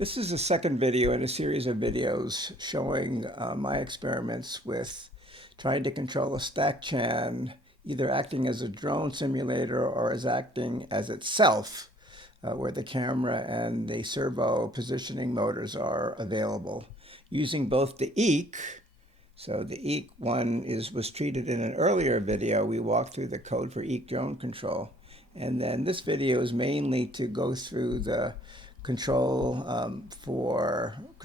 This is the second video in a series of videos showing my experiments with trying to control a StackChan, either acting as a drone simulator or as acting as itself, where the camera and the servo positioning motors are available, using both the EEC. So the EEC one was treated in an earlier video. We walked through the code for EEC drone control. And then this video is mainly to go through the control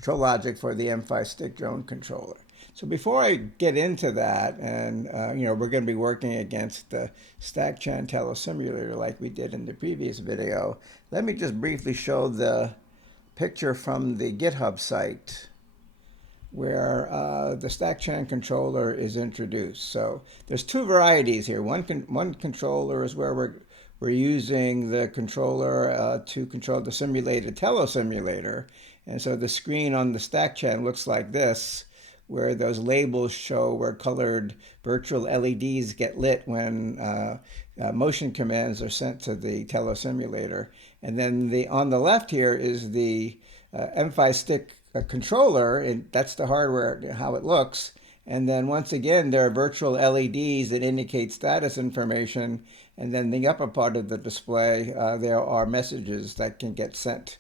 logic for the M5 stick drone controller. So before I get into that, and we're going to be working against the StackChan telesimulator like we did in the previous video, let me just briefly show the picture from the GitHub site where the StackChan controller is introduced. So there's two varieties here. One controller is where we're using the controller to control the simulated telesimulator. And so the screen on the StackChan looks like this, where those labels show where colored virtual LEDs get lit when motion commands are sent to the telesimulator. And then on the left here is the M5 stick controller, and that's the hardware, how it looks. And then once again, there are virtual LEDs that indicate status information. And then the upper part of the display, there are messages that can get sent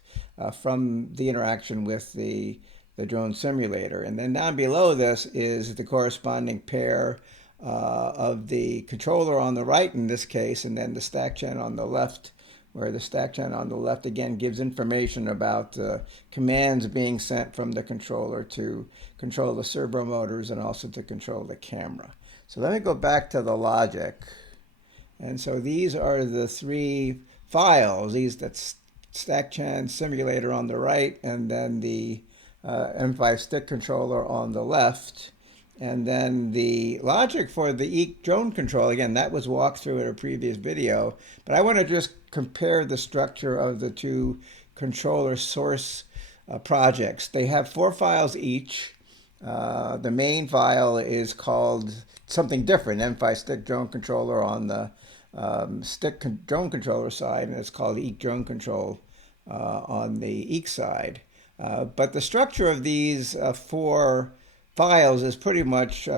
from the interaction with the drone simulator. And then down below this is the corresponding pair of the controller on the right in this case, and then the StackChan on the left, where the StackChan on the left again gives information about commands being sent from the controller to control the servo motors and also to control the camera. So let me go back to the logic. And so these are the three files. That's StackChan simulator on the right, and then the M5 stick controller on the left. And then the logic for the EEC drone control, again, that was walked through in a previous video. But I want to just compare the structure of the two controller source projects. They have 4 files each. The main file is called something different, M5 stick drone controller on the drone controller side, and it's called EEC drone control on the EEC side. But the structure of these 4 files is pretty much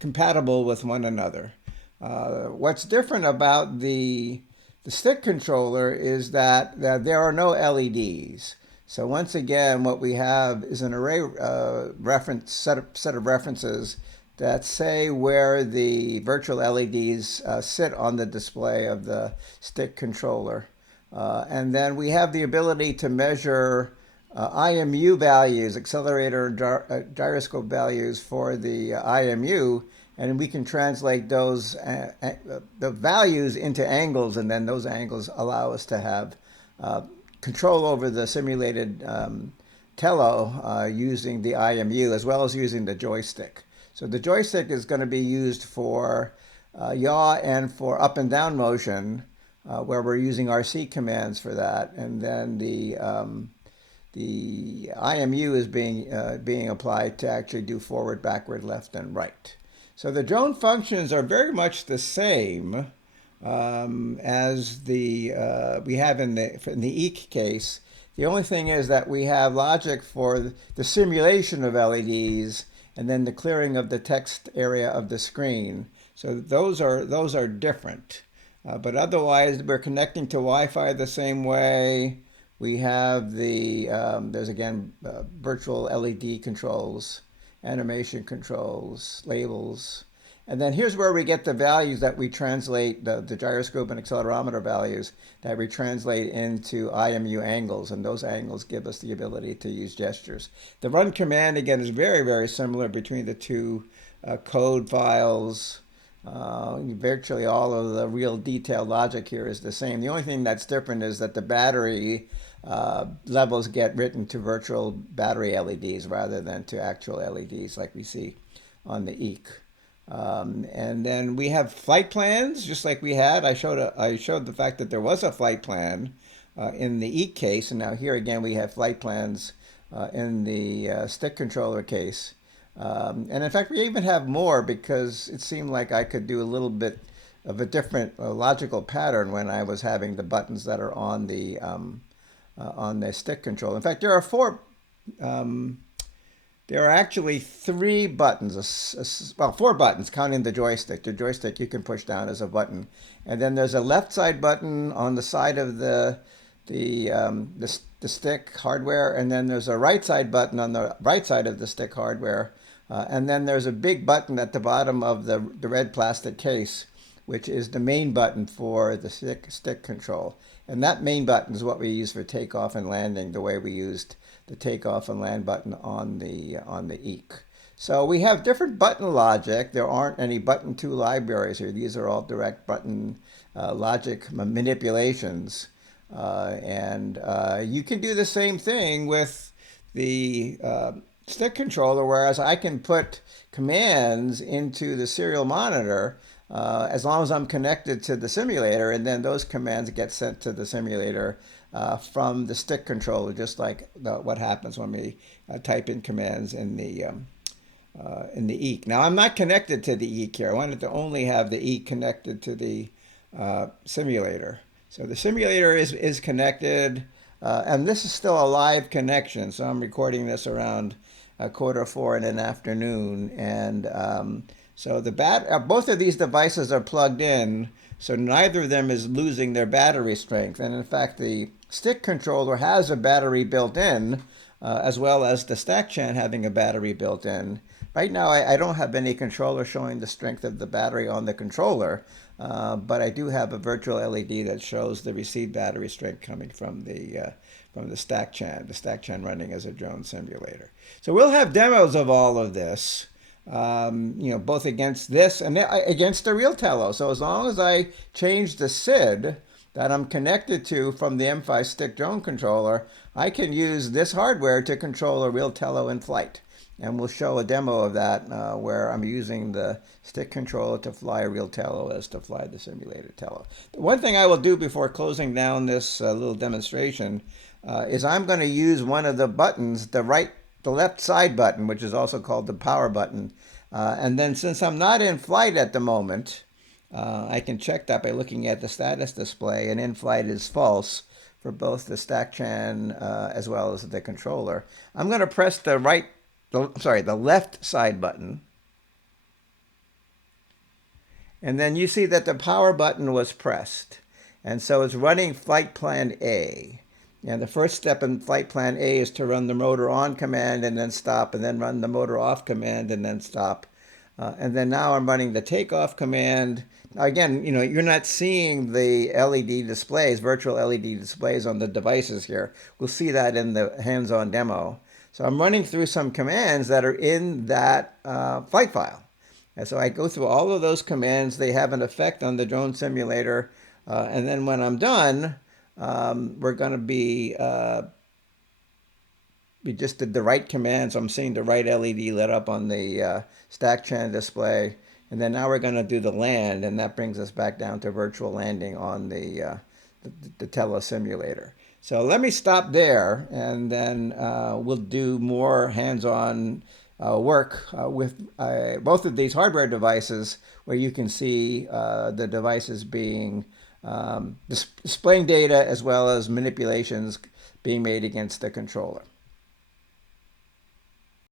compatible with one another. What's different about the stick controller is that there are no LEDs. So once again, what we have is an array set of references that say where the virtual LEDs sit on the display of the stick controller. And then we have the ability to measure IMU values, accelerator and gyroscope values for the IMU, and we can translate those the values into angles, and then those angles allow us to have control over the simulated telo using the IMU as well as using the joystick. So the joystick is going to be used for yaw and for up and down motion, where we're using RC commands for that, and then the IMU is being applied to actually do forward, backward, left, and right. So the drone functions are very much the same as we have in the EEC case. The only thing is that we have logic for the simulation of LEDs and then the clearing of the text area of the screen. So those are different. But otherwise, we're connecting to Wi-Fi the same way. We have there's again virtual LED controls, animation controls, labels. And then here's where we get the values that we translate, the gyroscope and accelerometer values that we translate into IMU angles. And those angles give us the ability to use gestures. The run command, again, is very, very similar between the two code files. Virtually all of the real detailed logic here is the same. The only thing that's different is that the battery levels get written to virtual battery LEDs rather than to actual LEDs like we see on the EEC. And then we have flight plans, just like we had. I showed the fact that there was a flight plan in the EEC case, and now here again we have flight plans in the stick controller case. And in fact, we even have more because it seemed like I could do a little bit of a different logical pattern when I was having the buttons that are on the on the stick control. In fact, there are um, there are actually three buttons, well, four buttons, counting the joystick. The joystick you can push down as a button, and then there's a left side button on the side of the stick hardware, and then there's a right side button on the right side of the stick hardware, and then there's a big button at the bottom of the red plastic case, which is the main button for the stick control. And that main button is what we use for takeoff and landing, the way we used the takeoff and land button on the EEC. So we have different button logic. There aren't any button 2 libraries here. These are all direct button logic manipulations. And you can do the same thing with the stick controller, whereas I can put commands into the serial monitor as long as I'm connected to the simulator, and then those commands get sent to the simulator from the stick controller, just like what happens when we type in commands in the EEC. Now, I'm not connected to the EEC here. I wanted to only have the EEC connected to the simulator. So the simulator is connected, and this is still a live connection. So I'm recording this around 3:45 in the afternoon, and so both of these devices are plugged in, so neither of them is losing their battery strength. And in fact, the stick controller has a battery built in, as well as the StackChan having a battery built in. Right now, I don't have any controller showing the strength of the battery on the controller, but I do have a virtual LED that shows the received battery strength coming from the StackChan running as a drone simulator. So we'll have demos of all of this, both against this and against the real Tello. So as long as I change the SID that I'm connected to from the M5 stick drone controller, I can use this hardware to control a real Tello in flight. And we'll show a demo of that where I'm using the stick controller to fly a real Tello as to fly the simulator Tello. The one thing I will do before closing down this little demonstration is I'm going to use one of the buttons, the left side button, which is also called the power button. And then since I'm not in flight at the moment, I can check that by looking at the status display, and in flight is false for both the StackChan as well as the controller. I'm going to press the left side button. And then you see that the power button was pressed. And so it's running flight plan A. And the first step in flight plan A is to run the motor on command and then stop, and then run the motor off command and then stop. And then now I'm running the takeoff command. Again, you're not seeing the LED displays, virtual LED displays on the devices here. We'll see that in the hands-on demo. So I'm running through some commands that are in that flight file. And so I go through all of those commands. They have an effect on the drone simulator. And then when I'm done, we're going to be we just did the right commands. I'm seeing the right LED lit up on the StackChan display. And then now we're going to do the land, and that brings us back down to virtual landing on the Tello simulator. So let me stop there, and then we'll do more hands-on work with both of these hardware devices, where you can see the devices being displaying data as well as manipulations being made against the controller.